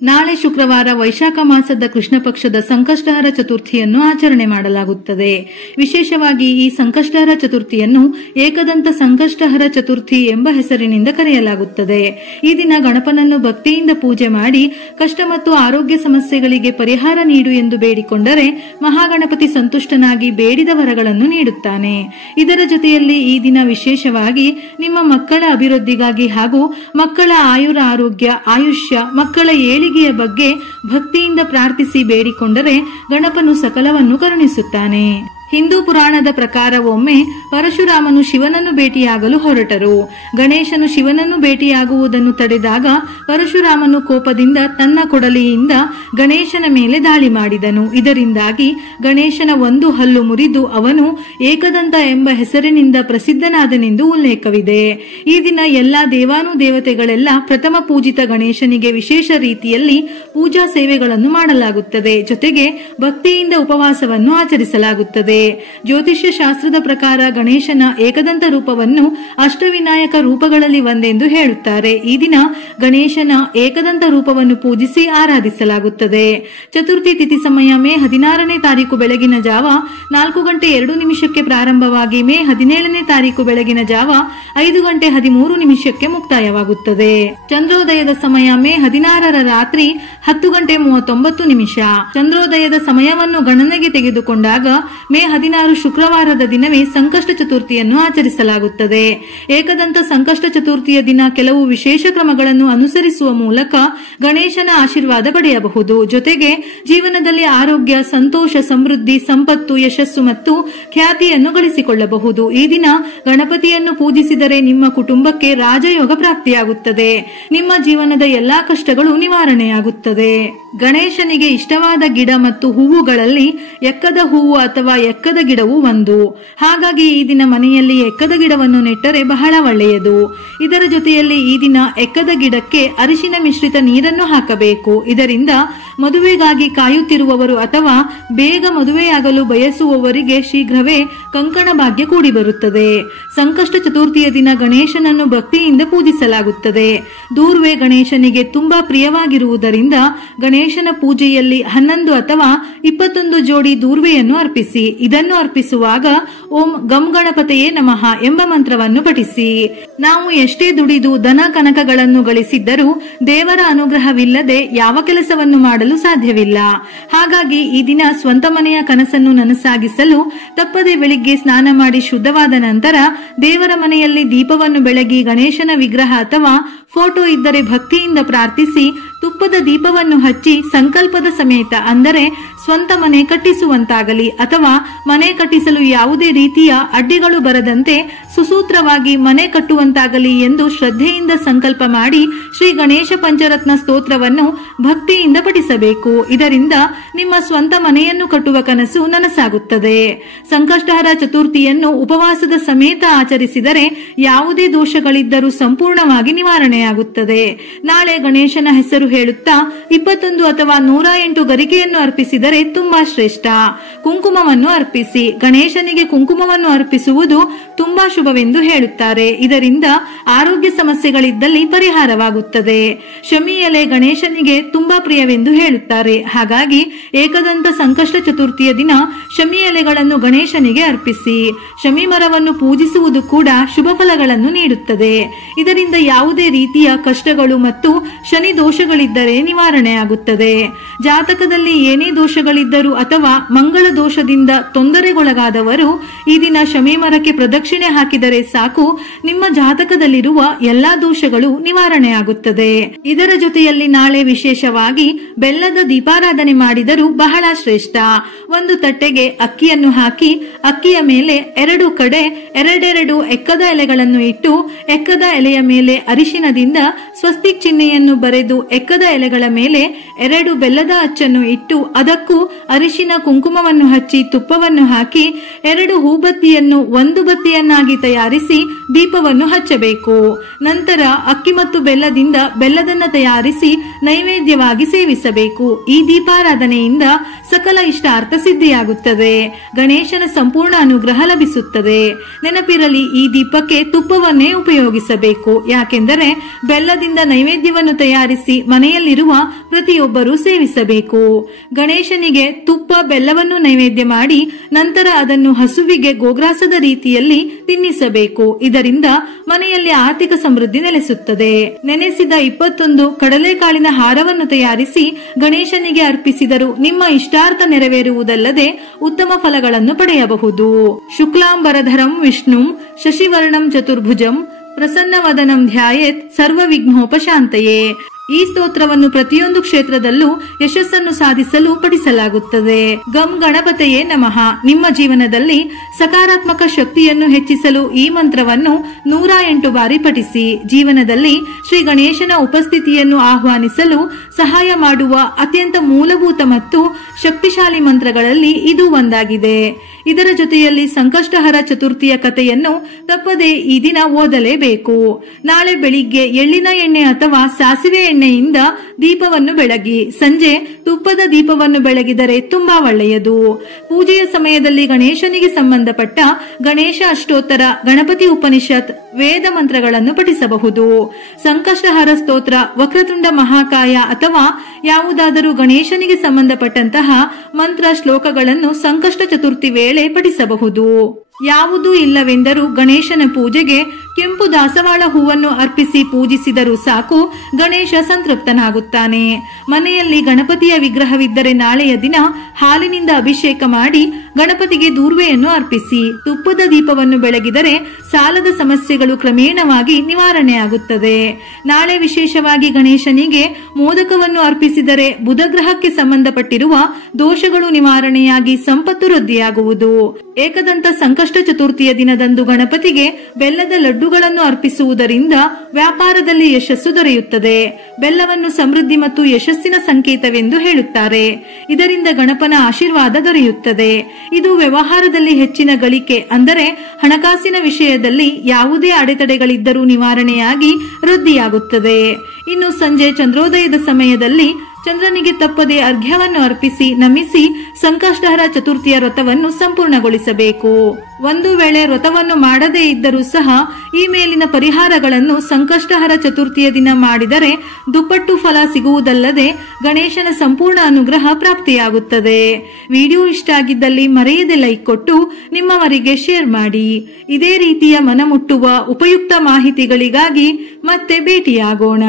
ನಾಳೆ ಶುಕ್ರವಾರ ವೈಶಾಖ ಮಾಸದ ಕೃಷ್ಣ ಪಕ್ಷದ ಸಂಕಷ್ಟಹರ ಚತುರ್ಥಿಯನ್ನು ಆಚರಣೆ ಮಾಡಲಾಗುತ್ತದೆ. ವಿಶೇಷವಾಗಿ ಈ ಸಂಕಷ್ಟಹರ ಚತುರ್ಥಿಯನ್ನು ಏಕದಂತ ಸಂಕಷ್ಟಹರ ಚತುರ್ಥಿ ಎಂಬ ಹೆಸರಿನಿಂದ ಕರೆಯಲಾಗುತ್ತದೆ. ಈ ದಿನ ಗಣಪನನ್ನು ಭಕ್ತಿಯಿಂದ ಪೂಜೆ ಮಾಡಿ ಕಷ್ಟ ಮತ್ತು ಆರೋಗ್ಯ ಸಮಸ್ಯೆಗಳಿಗೆ ಪರಿಹಾರ ನೀಡು ಎಂದು ಬೇಡಿಕೊಂಡರೆ ಮಹಾಗಣಪತಿ ಸಂತುಷ್ಟನಾಗಿ ಬೇಡಿದ ವರಗಳನ್ನು ನೀಡುತ್ತಾನೆ. ಇದರ ಜೊತೆಯಲ್ಲಿ ಈ ದಿನ ವಿಶೇಷವಾಗಿ ನಿಮ್ಮ ಮಕ್ಕಳ ಅಭಿವೃದ್ಧಿಗಾಗಿ ಹಾಗೂ ಮಕ್ಕಳ ಆಯುರ ಆರೋಗ್ಯ ಆಯುಷ್ಯ ಮಕ್ಕಳ ಏಳಿಗೆಯ ಬಗ್ಗೆ ಭಕ್ತಿಯಿಂದ ಪ್ರಾರ್ಥಿಸಿ ಬೇಡಿಕೊಂಡರೆ ಗಣಪನು ಸಕಲವನ್ನು ಕರುಣಿಸುತ್ತಾನೆ. ಹಿಂದೂ ಪುರಾಣದ ಪ್ರಕಾರ ಒಮ್ಮೆ ಪರಶುರಾಮನು ಶಿವನನ್ನು ಭೇಟಿಯಾಗಲು ಹೊರಟರು. ಗಣೇಶನು ಶಿವನನ್ನು ಭೇಟಿಯಾಗುವುದನ್ನು ತಡೆದಾಗ ಪರಶುರಾಮನು ಕೋಪದಿಂದ ತನ್ನ ಕೊಡಲಿಯಿಂದ ಗಣೇಶನ ಮೇಲೆ ದಾಳಿ ಮಾಡಿದನು. ಇದರಿಂದಾಗಿ ಗಣೇಶನ ಒಂದು ಹಲ್ಲು ಮುರಿದು ಅವನು ಏಕದಂತ ಎಂಬ ಹೆಸರಿನಿಂದ ಪ್ರಸಿದ್ಧನಾದನೆಂದು ಉಲ್ಲೇಖವಿದೆ. ಈ ದಿನ ಎಲ್ಲಾ ದೇವಾನುದೇವತೆಗಳೆಲ್ಲ ಪ್ರಥಮ ಪೂಜಿತ ಗಣೇಶನಿಗೆ ವಿಶೇಷ ರೀತಿಯಲ್ಲಿ ಪೂಜಾ ಸೇವೆಗಳನ್ನು ಮಾಡಲಾಗುತ್ತದೆ. ಜೊತೆಗೆ ಭಕ್ತಿಯಿಂದ ಉಪವಾಸವನ್ನು ಆಚರಿಸಲಾಗುತ್ತದೆ. ಜ್ಯೋತಿಷ್ಯ ಶಾಸ್ತ್ರದ ಪ್ರಕಾರ ಗಣೇಶನ ಏಕದಂತ ರೂಪವನ್ನು ಅಷ್ಟವಿನಾಯಕ ರೂಪಗಳಲ್ಲಿ ಒಂದೆಂದು ಹೇಳುತ್ತಾರೆ. ಈ ದಿನ ಗಣೇಶನ ಏಕದಂತ ರೂಪವನ್ನು ಪೂಜಿಸಿ ಆರಾಧಿಸಲಾಗುತ್ತದೆ. ಚತುರ್ಥಿ ತಿಥಿ ಸಮಯ ಮೇ 16ನೇ ತಾರೀಕು ಬೆಳಗಿನ ಜಾವ 4:02 ಪ್ರಾರಂಭವಾಗಿ ಮೇ 17ನೇ ತಾರೀಕು ಬೆಳಗಿನ ಜಾವ 5:13 ಮುಕ್ತಾಯವಾಗುತ್ತದೆ. ಚಂದ್ರೋದಯದ ಸಮಯ ಮೇ 16ರ ರಾತ್ರಿ 10:39. ಚಂದ್ರೋದಯದ ಸಮಯವನ್ನು ಗಣನೆಗೆ ತೆಗೆದುಕೊಂಡಾಗ ಮೇ 16 ಶುಕ್ರವಾರದ ದಿನವೇ ಸಂಕಷ್ಟ ಚತುರ್ಥಿಯನ್ನು ಆಚರಿಸಲಾಗುತ್ತದೆ. ಏಕದಂತ ಸಂಕಷ್ಟ ಚತುರ್ಥಿಯ ದಿನ ಕೆಲವು ವಿಶೇಷ ಕ್ರಮಗಳನ್ನು ಅನುಸರಿಸುವ ಮೂಲಕ ಗಣೇಶನ ಆಶೀರ್ವಾದ ಪಡೆಯಬಹುದು. ಜೊತೆಗೆ ಜೀವನದಲ್ಲಿ ಆರೋಗ್ಯ ಸಂತೋಷ ಸಮೃದ್ಧಿ ಸಂಪತ್ತು ಯಶಸ್ಸು ಮತ್ತು ಖ್ಯಾತಿಯನ್ನು ಗಳಿಸಿಕೊಳ್ಳಬಹುದು. ಈ ದಿನ ಗಣಪತಿಯನ್ನು ಪೂಜಿಸಿದರೆ ನಿಮ್ಮ ಕುಟುಂಬಕ್ಕೆ ರಾಜಯೋಗ ಪ್ರಾಪ್ತಿಯಾಗುತ್ತದೆ. ನಿಮ್ಮ ಜೀವನದ ಎಲ್ಲಾ ಕಷ್ಟಗಳು ನಿವಾರಣೆಯಾಗುತ್ತದೆ. ಗಣೇಶನಿಗೆ ಇಷ್ಟವಾದ ಗಿಡ ಮತ್ತು ಹೂವುಗಳಲ್ಲಿ ಎಕ್ಕದ ಹೂವು ಅಥವಾ ಎಕ್ಕದ ಗಿಡವು ಒಂದು. ಹಾಗಾಗಿ ಈ ದಿನ ಮನೆಯಲ್ಲಿ ಎಕ್ಕದ ಗಿಡವನ್ನು ನೆಟ್ಟರೆ ಬಹಳ ಒಳ್ಳೆಯದು. ಇದರ ಜೊತೆಯಲ್ಲಿ ಈ ದಿನ ಎಕ್ಕದ ಗಿಡಕ್ಕೆ ಅರಿಶಿನ ಮಿಶ್ರಿತ ನೀರನ್ನು ಹಾಕಬೇಕು. ಇದರಿಂದ ಮದುವೆಗಾಗಿ ಕಾಯುತ್ತಿರುವವರು ಅಥವಾ ಬೇಗ ಮದುವೆಯಾಗಲು ಬಯಸುವವರಿಗೆ ಶೀಘ್ರವೇ ಕಂಕಣ ಭಾಗ್ಯ ಕೂಡಿ ಬರುತ್ತದೆ. ಸಂಕಷ್ಟ ಚತುರ್ಥಿಯ ದಿನ ಗಣೇಶನನ್ನು ಭಕ್ತಿಯಿಂದ ಪೂಜಿಸಲಾಗುತ್ತದೆ. ದೂರ್ವೆ ಗಣೇಶನಿಗೆ ತುಂಬಾ ಪ್ರಿಯವಾಗಿರುವುದರಿಂದ ಗಣೇಶನ ಪೂಜೆಯಲ್ಲಿ 11 ಅಥವಾ 21 ಜೋಡಿ ದೂರ್ವೆಯನ್ನು ಅರ್ಪಿಸಿ. ಇದನ್ನು ಅರ್ಪಿಸುವಾಗ ಓಂ ಗಂ ಗಣಪತಿಯೇ ನಮಃ ಎಂಬ ಮಂತ್ರವನ್ನು ಪಠಿಸಿ. ನಾವು ಎಷ್ಟೇ ದುಡಿದು ಧನ ಕನಕಗಳನ್ನು ಗಳಿಸಿದ್ದರೂ ದೇವರ ಅನುಗ್ರಹವಿಲ್ಲದೆ ಯಾವ ಕೆಲಸವನ್ನು ಮಾಡಲು ಸಾಧ್ಯವಿಲ್ಲ. ಹಾಗಾಗಿ ಈ ದಿನ ಸ್ವಂತ ಮನೆಯ ಕನಸನ್ನು ನನಸಾಗಿಸಲು ತಪ್ಪದೆ ಬೆಳಿಗ್ಗೆ ಸ್ನಾನ ಮಾಡಿ ಶುದ್ಧವಾದ ನಂತರ ದೇವರ ಮನೆಯಲ್ಲಿ ದೀಪವನ್ನು ಬೆಳಗಿ ಗಣೇಶನ ವಿಗ್ರಹ ಅಥವಾ ಫೋಟೋ ಇದ್ದರೆ ಭಕ್ತಿಯಿಂದ ಪ್ರಾರ್ಥಿಸಿ ತುಪ್ಪದ ದೀಪವನ್ನು ಹಚ್ಚಿ ಸಂಕಲ್ಪದ ಸಮೇತ ಅಂದರೆ ಸ್ವಂತ ಮನೆ ಕಟ್ಟಿಸುವಂತಾಗಲಿ ಅಥವಾ ಮನೆ ಕಟ್ಟಿಸಲು ಯಾವುದೇ ರೀತಿಯ ಅಡ್ಡಿಗಳು ಬರದಂತೆ ಸುಸೂತ್ರವಾಗಿ ಮನೆ ಕಟ್ಟುವಂತಾಗಲಿ ಎಂದು ಶ್ರದ್ಧೆಯಿಂದ ಸಂಕಲ್ಪ ಮಾಡಿ ಶ್ರೀ ಗಣೇಶ ಪಂಚರತ್ನ ಸ್ತೋತ್ರವನ್ನು ಭಕ್ತಿಯಿಂದ ಪಠಿಸಬೇಕು. ಇದರಿಂದ ನಿಮ್ಮ ಸ್ವಂತ ಮನೆಯನ್ನು ಕಟ್ಟುವ ಕನಸು ನನಸಾಗುತ್ತದೆ. ಸಂಕಷ್ಟಹರ ಚತುರ್ಥಿಯನ್ನು ಉಪವಾಸದ ಸಮೇತ ಆಚರಿಸಿದರೆ ಯಾವುದೇ ದೋಷಗಳಿದ್ದರೂ ಸಂಪೂರ್ಣವಾಗಿ ನಿವಾರಣೆಯಾಗುತ್ತದೆ. ನಾಳೆ ಗಣೇಶನ ಹೆಸರು ಹೇಳುತ್ತಾ 21 ಅಥವಾ 108 ಗರಿಕೆಯನ್ನು ಅರ್ಪಿಸಿದರೆ ತುಂಬಾ ಶ್ರೇಷ್ಠ. ಕುಂಕುಮವನ್ನು ಅರ್ಪಿಸಿ. ಗಣೇಶನಿಗೆ ಕುಂಕುಮವನ್ನು ಅರ್ಪಿಸುವುದು ತುಂಬಾ ಶುಭವೆಂದು ಹೇಳುತ್ತಾರೆ. ಇದರಿಂದ ಆರೋಗ್ಯ ಸಮಸ್ಯೆಗಳಿದ್ದಲ್ಲಿ ಪರಿಹಾರವಾಗುತ್ತದೆ. ಶಮಿ ಎಲೆ ಗಣೇಶನಿಗೆ ತುಂಬಾ ಪ್ರಿಯವೆಂದು ಹೇಳುತ್ತಾರೆ. ಹಾಗಾಗಿ ಏಕದಂತ ಸಂಕಷ್ಟ ಚತುರ್ಥಿಯ ದಿನ ಶಮಿ ಎಲೆಗಳನ್ನು ಗಣೇಶನಿಗೆ ಅರ್ಪಿಸಿ. ಶಮಿ ಮರವನ್ನು ಪೂಜಿಸುವುದು ಕೂಡ ಶುಭ ಫಲಗಳನ್ನು ನೀಡುತ್ತದೆ. ಇದರಿಂದ ಯಾವುದೇ ರೀತಿಯ ಕಷ್ಟಗಳು ಮತ್ತು ಶನಿ ದೋಷಗಳಿದ್ದರೆ ನಿವಾರಣೆಯಾಗುತ್ತದೆ. ಜಾತಕದಲ್ಲಿ ಏನೇ ದೋಷಗಳಿದ್ದರೂ ಅಥವಾ ಮಂಗಳ ದೋಷದಿಂದ ತೊಂದರೆಗೊಳಗಾದವರು ಈ ದಿನ ಶಮಿ ಮರಕ್ಕೆ ಪ್ರದಕ್ಷಿಣೆ ಹಾಕಿದರೆ ಸಾಕು, ನಿಮ್ಮ ಜಾತಕದಲ್ಲಿರುವ ಎಲ್ಲಾ ದೋಷಗಳು ನಿವಾರಣೆಯಾಗುತ್ತದೆ. ಇದರ ಜೊತೆಯಲ್ಲಿ ನಾಳೆ ವಿಶೇಷವಾಗಿ ಬೆಲ್ಲದ ದೀಪಾರಾಧನೆ ಮಾಡಿದರೂ ಬಹಳ ಶ್ರೇಷ್ಠ. ಒಂದು ತಟ್ಟೆಗೆ ಅಕ್ಕಿಯನ್ನು ಹಾಕಿ ಅಕ್ಕಿಯ ಮೇಲೆ 2 ಕಡೆ 2 ಎಕ್ಕದ ಎಲೆಗಳನ್ನು ಇಟ್ಟು ಎಕ್ಕದ ಎಲೆಯ ಮೇಲೆ ಅರಿಶಿನದಿಂದ ಸ್ವಸ್ತಿಕ್ ಚಿಹ್ನೆಯನ್ನು ಬರೆದು ಎಕ್ಕದ ಎಲೆಗಳ ಮೇಲೆ 2 ಬೆಲ್ಲದ ಅಚ್ಚನ್ನು ಇಟ್ಟು ಅದಕ್ಕೂ ಅರಿಶಿನ ಕುಂಕುಮವನ್ನು ಹಚ್ಚಿ ತುಪ್ಪವನ್ನು ಹಾಕಿ 2 ಹೂಬತ್ತಿಯನ್ನು 1 ಬತ್ತಿಯನ್ನಾಗಿ ತಯಾರಿಸಿ ದೀಪವನ್ನು ಹಚ್ಚಬೇಕು. ನಂತರ ಅಕ್ಕಿ ಮತ್ತು ಬೆಲ್ಲದಿಂದ ಬೆಲ್ಲದನ್ನ ತಯಾರಿಸಿ ನೈವೇದ್ಯವಾಗಿ ಸೇವಿಸಬೇಕು. ಈ ದೀಪಾರಾಧನೆಯಿಂದ ಸಕಲ ಇಷ್ಟಾರ್ಥ ಸಿದ್ಧಿಯಾಗುತ್ತದೆ. ಗಣೇಶನ ಸಂಪೂರ್ಣ ಅನುಗ್ರಹ ಲಭಿಸುತ್ತದೆ. ನೆನಪಿರಲಿ, ಈ ದೀಪಕ್ಕೆ ತುಪ್ಪವನ್ನೇ ಉಪಯೋಗಿಸಬೇಕು. ಯಾಕೆಂದರೆ ಬೆಲ್ಲದಿಂದ ನೈವೇದ್ಯವನ್ನು ತಯಾರಿಸಿ ಮನೆಯಲ್ಲಿರುವ ಪ್ರತಿಯೊಬ್ಬರೂ ಸೇವಿಸಬೇಕು. ಗಣೇಶನಿಗೆ ತುಪ್ಪ ಬೆಲ್ಲವನ್ನು ನೈವೇದ್ಯ ಮಾಡಿ ನಂತರ ಅದನ್ನು ಹಸುವಿಗೆ ಗೋಗ್ರಾಸದ ರೀತಿಯಲ್ಲಿ ತಿನ್ನಿಸಬೇಕು. ಇದರಿಂದ ಮನೆಯಲ್ಲಿ ಆರ್ಥಿಕ ಸಮೃದ್ಧಿ ನೆಲೆಸುತ್ತದೆ. ನೆನೆಸಿದ 21 ಕಡಲೆಕಾಳಿನ ಹಾರವನ್ನು ತಯಾರಿಸಿ ಗಣೇಶನಿಗೆ ಅರ್ಪಿಸಿದರು ನಿಮ್ಮ ಇಷ್ಟಾರ್ಥ ನೆರವೇರುವುದಲ್ಲದೆ ಉತ್ತಮ ಫಲಗಳನ್ನು ಪಡೆಯಬಹುದು. ಶುಕ್ಲಾಂಬರಧರಂ ವಿಷ್ಣುಂ ಶಶಿವರ್ಣಂ ಚತುರ್ಭುಜಂ ಪ್ರಸನ್ನವದನಂ ಧ್ಯಾಯೇತ್ ಸರ್ವ ವಿಘ್ನೋಪಶಾಂತಯೇ. ಈ ಸ್ತೋತ್ರವನ್ನು ಪ್ರತಿಯೊಂದು ಕ್ಷೇತ್ರದಲ್ಲೂ ಯಶಸ್ಸನ್ನು ಸಾಧಿಸಲು ಪಠಿಸಲಾಗುತ್ತದೆ. ಗಂ ಗಣಪತಯೇ ನಮಃ. ನಿಮ್ಮ ಜೀವನದಲ್ಲಿ ಸಕಾರಾತ್ಮಕ ಶಕ್ತಿಯನ್ನು ಹೆಚ್ಚಿಸಲು ಈ ಮಂತ್ರವನ್ನು 108 ಬಾರಿ ಪಠಿಸಿ. ಜೀವನದಲ್ಲಿ ಶ್ರೀ ಗಣೇಶನ ಉಪಸ್ಥಿತಿಯನ್ನು ಆಹ್ವಾನಿಸಲು ಸಹಾಯ ಮಾಡುವ ಅತ್ಯಂತ ಮೂಲಭೂತ ಮತ್ತು ಶಕ್ತಿಶಾಲಿ ಮಂತ್ರಗಳಲ್ಲಿ ಇದು ಒಂದಾಗಿದೆ. ಇದರ ಜೊತೆಯಲ್ಲಿ ಸಂಕಷ್ಟಹರ ಚತುರ್ಥಿಯ ಕಥೆಯನ್ನು ತಪ್ಪದೆ ಈ ದಿನ ಓದಲೇಬೇಕು. ನಾಳೆ ಬೆಳಿಗ್ಗೆ ಎಳ್ಳಿನ ಎಣ್ಣೆ ಅಥವಾ ಸಾಸಿವೆ ಎಣ್ಣೆಯಿಂದ ದೀಪವನ್ನು ಬೆಳಗಿ ಸಂಜೆ ತುಪ್ಪದ ದೀಪವನ್ನು ಬೆಳಗಿದರೆ ತುಂಬಾ ಒಳ್ಳೆಯದು. ಪೂಜೆಯ ಸಮಯದಲ್ಲಿ ಗಣೇಶನಿಗೆ ಸಂಬಂಧಪಟ್ಟ ಗಣೇಶ ಅಷ್ಟೋತ್ತರ, ಗಣಪತಿ ಉಪನಿಷತ್, ವೇದ ಮಂತ್ರಗಳನ್ನು ಪಠಿಸಬಹುದು. ಸಂಕಷ್ಟಹರ ಸ್ತೋತ್ರ, ವಕ್ರತುಂಡ ಮಹಾಕಾಯ ಅಥವಾ ಯಾವುದಾದರೂ ಗಣೇಶನಿಗೆ ಸಂಬಂಧಪಟ್ಟಂತಹ ಮಂತ್ರ ಶ್ಲೋಕಗಳನ್ನು ಸಂಕಷ್ಟ ಚತುರ್ಥಿ ವೇಳೆ ಪಠಿಸಬಹುದು. ಯಾವುದೂ ಇಲ್ಲವೆಂದರೂ ಗಣೇಶನ ಪೂಜೆಗೆ ಕೆಂಪು ದಾಸವಾಳ ಹೂವನ್ನು ಅರ್ಪಿಸಿ ಪೂಜಿಸಿದರೂ ಸಾಕು, ಗಣೇಶ ಸಂತೃಪ್ತನಾಗುತ್ತಾನೆ. ಮನೆಯಲ್ಲಿ ಗಣಪತಿಯ ವಿಗ್ರಹವಿದ್ದರೆ ನಾಳೆಯ ದಿನ ಹಾಲಿನಿಂದ ಅಭಿಷೇಕ ಮಾಡಿ ಗಣಪತಿಗೆ ದೂರ್ವೆಯನ್ನು ಅರ್ಪಿಸಿ ತುಪ್ಪದ ದೀಪವನ್ನು ಬೆಳಗಿದರೆ ಸಾಲದ ಸಮಸ್ಯೆಗಳು ಕ್ರಮೇಣವಾಗಿ ನಿವಾರಣೆಯಾಗುತ್ತದೆ. ನಾಳೆ ವಿಶೇಷವಾಗಿ ಗಣೇಶನಿಗೆ ಮೋದಕವನ್ನು ಅರ್ಪಿಸಿದರೆ ಬುಧ ಗ್ರಹಕ್ಕೆ ಸಂಬಂಧಪಟ್ಟಿರುವ ದೋಷಗಳು ನಿವಾರಣೆಯಾಗಿ ಸಂಪತ್ತು ವೃದ್ಧಿಯಾಗುವುದು. ಏಕದಂತ ಸಂಕಷ್ಟ ಚತುರ್ಥಿಯ ದಿನದಂದು ಗಣಪತಿಗೆ ಬೆಲ್ಲದ ಲಡ್ಡುಗಳನ್ನು ಅರ್ಪಿಸುವುದರಿಂದ ವ್ಯಾಪಾರದಲ್ಲಿ ಯಶಸ್ಸು ದೊರೆಯುತ್ತದೆ. ಬೆಲ್ಲವನ್ನು ಸಮೃದ್ಧಿ ಮತ್ತು ಯಶಸ್ಸಿನ ಸಂಕೇತವೆಂದು ಹೇಳುತ್ತಾರೆ. ಇದರಿಂದ ಗಣಪನ ಆಶೀರ್ವಾದ ದೊರೆಯುತ್ತದೆ. ಇದು ವ್ಯವಹಾರದಲ್ಲಿ ಹೆಚ್ಚಿನ ಗಳಿಕೆ ಅಂದರೆ ಹಣಕಾಸಿನ ವಿಷಯದಲ್ಲಿ ಯಾವುದೇ ಅಡೆತಡೆಗಳಿದ್ದರೂ ನಿವಾರಣೆಯಾಗಿ ವೃದ್ಧಿಯಾಗುತ್ತದೆ. ಇನ್ನು ಸಂಜೆ ಚಂದ್ರೋದಯದ ಸಮಯದಲ್ಲಿ ಚಂದ್ರನಿಗೆ ತಪ್ಪದೆ ಅರ್ಘ್ಯವನ್ನು ಅರ್ಪಿಸಿ ನಮಿಸಿ ಸಂಕಷ್ಟಹರ ಚತುರ್ಥಿಯ ವ್ರತವನ್ನು ಸಂಪೂರ್ಣಗೊಳಿಸಬೇಕು. ಒಂದು ವೇಳೆ ವ್ರತವನ್ನು ಮಾಡದೇ ಇದ್ದರೂ ಸಹ ಈ ಮೇಲಿನ ಪರಿಹಾರಗಳನ್ನು ಸಂಕಷ್ಟಹರ ಚತುರ್ಥಿಯ ದಿನ ಮಾಡಿದರೆ ದುಪ್ಪಟ್ಟು ಫಲ ಸಿಗುವುದಲ್ಲದೆ ಗಣೇಶನ ಸಂಪೂರ್ಣ ಅನುಗ್ರಹ ಪ್ರಾಪ್ತಿಯಾಗುತ್ತದೆ. ವಿಡಿಯೋ ಇಷ್ಟ ಆಗಿದ್ದಲ್ಲಿ ಮರೆಯದೆ ಲೈಕ್ ಕೊಟ್ಟು ನಿಮ್ಮವರಿಗೆ ಶೇರ್ ಮಾಡಿ. ಇದೇ ರೀತಿಯ ಮನಮುಟ್ಟುವ ಉಪಯುಕ್ತ ಮಾಹಿತಿಗಳಿಗಾಗಿ ಮತ್ತೆ ಭೇಟಿಯಾಗೋಣ.